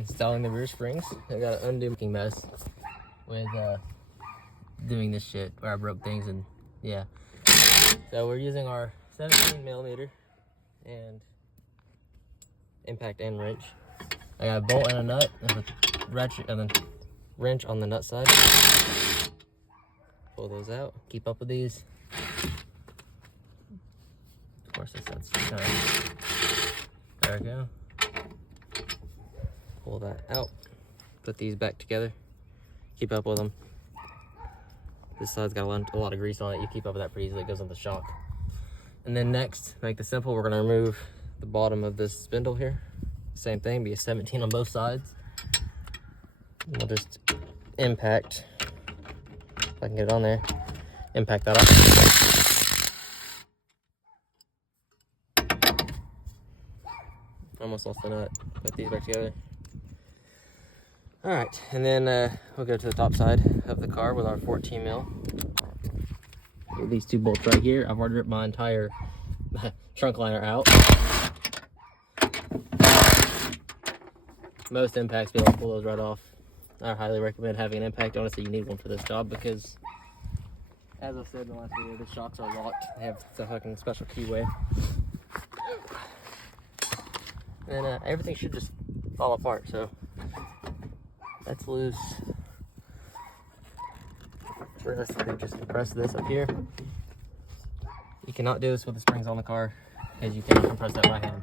installing the rear springs. I got an undo mess with doing this shit where I broke things, and yeah. So we're using our 17mm and impact and wrench. I got a bolt and a nut and a ratchet and a wrench on the nut side. Pull those out. Keep up with these. Of course, that's kind of, there we go. Pull that out. Put these back together. Keep up with them. This side's got a lot of grease on it. You keep up with that pretty easily. It goes on the shock. And then next, make this simple, we're gonna remove the bottom of this spindle here. Same thing, be a 17 on both sides. And we'll just impact, if I can get it on there, impact that off. Almost lost the nut. Put these back together. All right, and then we'll go to the top side of the car with our 14mm. These two bolts right here. I've already ripped my entire trunk liner out. Most impacts, be able to pull those right off. I highly recommend having an impact. Honestly, you need one for this job because, as I said in the last video, the shocks are locked. They have the fucking special keyway. And everything should just fall apart, so that's loose. Realistically, just compress this up here. You cannot do this with the springs on the car because you cannot compress that by hand.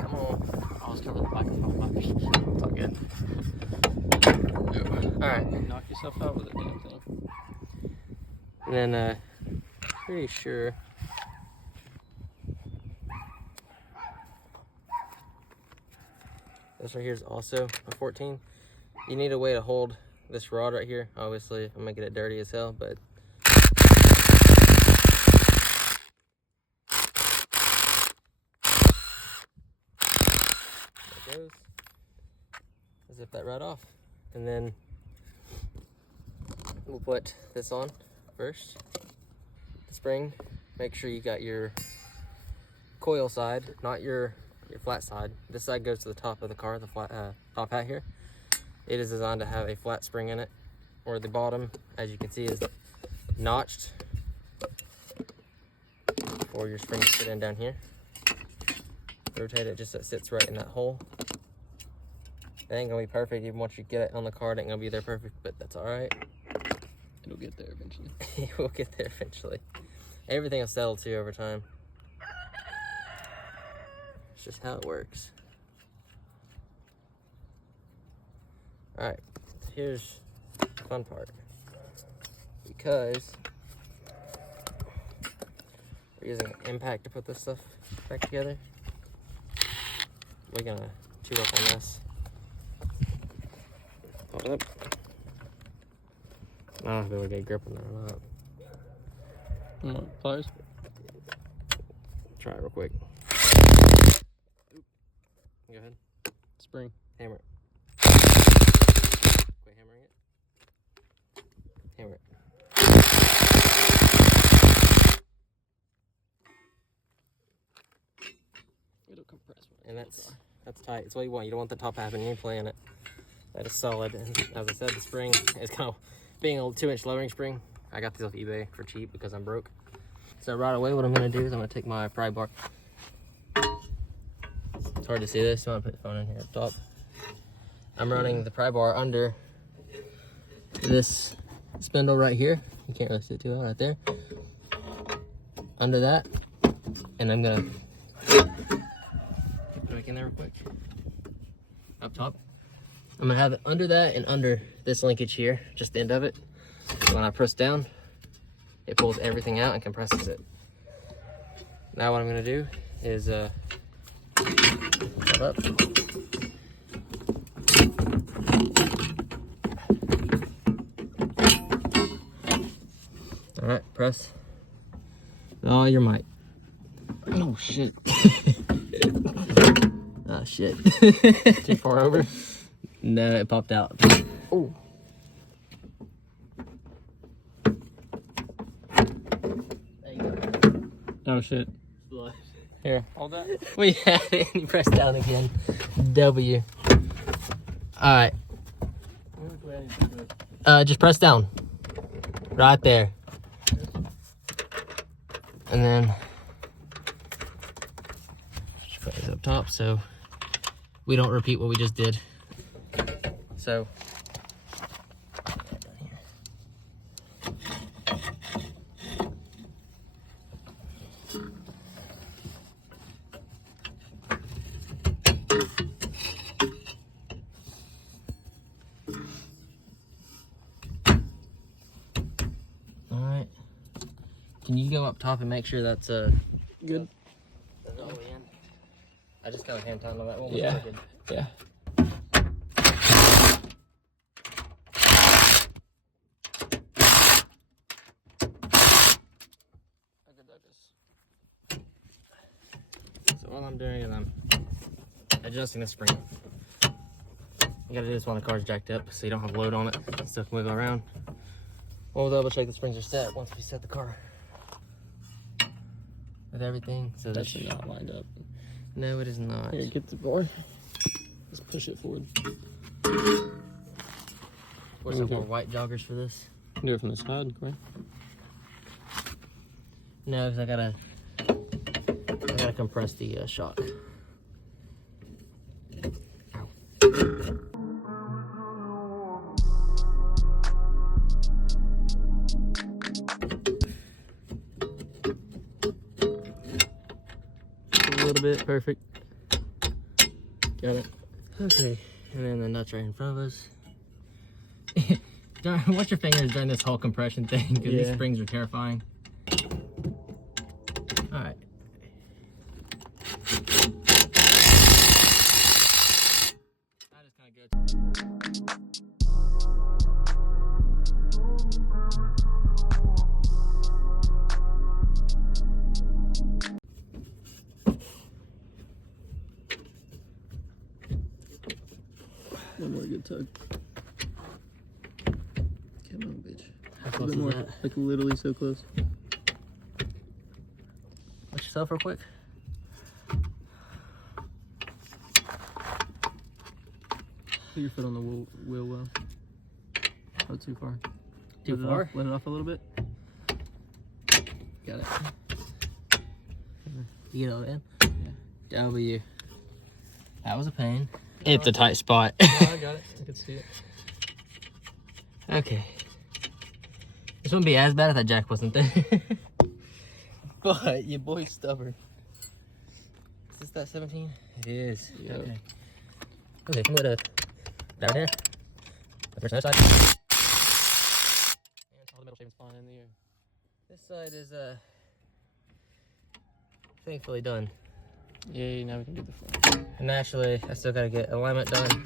Come on. I'll just cover the microphone. It's all good. Alright. Knock yourself out with that damn thing. And then, pretty sure. This right here is also a 14. You need a way to hold this rod right here. Obviously, I'm gonna get it dirty as hell, but there it goes. Zip that right off, and then we'll put this on first. The spring. Make sure you got your coil side, not your flat side. This side goes to the top of the car, the flat top hat here. It is designed to have a flat spring in it, or the bottom, as you can see, is notched for your spring to sit in down here. Rotate it just so it sits right in that hole. It ain't gonna be perfect. Even once you get it on the car, it ain't gonna be there perfect, but that's all right. It'll get there eventually. It will get there eventually. Everything will settle too over time. It's just how it works. All right, here's the fun part. Because we're using an impact to put this stuff back together, we're gonna chew up on this. Hold up. I don't know if I'll get a grip on that or not. Pliers? Try it real quick. Go ahead. Spring. Hammer it. Quit hammering it. Hammer it. It'll compress. And that's tight. It's what you want. You don't want the top half and you play in it. That is solid. And as I said, the spring is kind of being a 2-inch lowering spring. I got these off eBay for cheap because I'm broke. So right away, what I'm gonna do is I'm gonna take my pry bar. It's hard to see this, so I'm gonna put the phone in here up top. I'm running the pry bar under this spindle right here. You can't really see it too well right there. Under that, and I'm gonna put it back in there real quick. Up top. I'm gonna have it under that and under this linkage here, just the end of it. When I press down, it pulls everything out and compresses it. Now what I'm gonna do is hold up. All right, press. Oh, your mic. Oh shit. Oh shit. Too far over? No, it popped out. Oh. Oh shit. Here, hold that. We had it and he pressed down again. W. Alright. Just press down. Right there. And then just put this up top so we don't repeat what we just did. So alright. Can you go up top and make sure that's Good. That's all the way in? I just got a hand time on that one. Yeah. Yeah. So all I'm doing is I'm adjusting the spring. You gotta do this while the car's jacked up so you don't have load on it. It still can wiggle around. We'll double check the springs are set once we set the car. With everything. So That's not lined up. No, it is not. Here, get the board. Just push it forward. What's some more white joggers for this? Do it from the side, right? No, because I gotta compress the shock. A little bit, perfect. Got it. Okay, and then the nuts right in front of us. Watch your fingers during this whole compression thing, because these springs are terrifying. All right. I just kind of go. One more good tug. Come on, bitch. How A close bit is more. that? Like literally so close. Watch yourself real quick. Put your foot on the wheel well. Not too far. Too Let it far? off, let it off a little bit. Got it. You get all that in? Yeah. W. That was a pain. It's a tight spot. Oh, I got it. I can see it. Okay. This wouldn't be as bad if that jack wasn't there. But your boy's stubborn. Is this that 17? It is. Yep. Okay. Okay, I'm gonna down there. First other side. And all the metal shavings flying in the air. This side is thankfully done. Yay, now we can do the front. And actually, I still gotta get alignment done.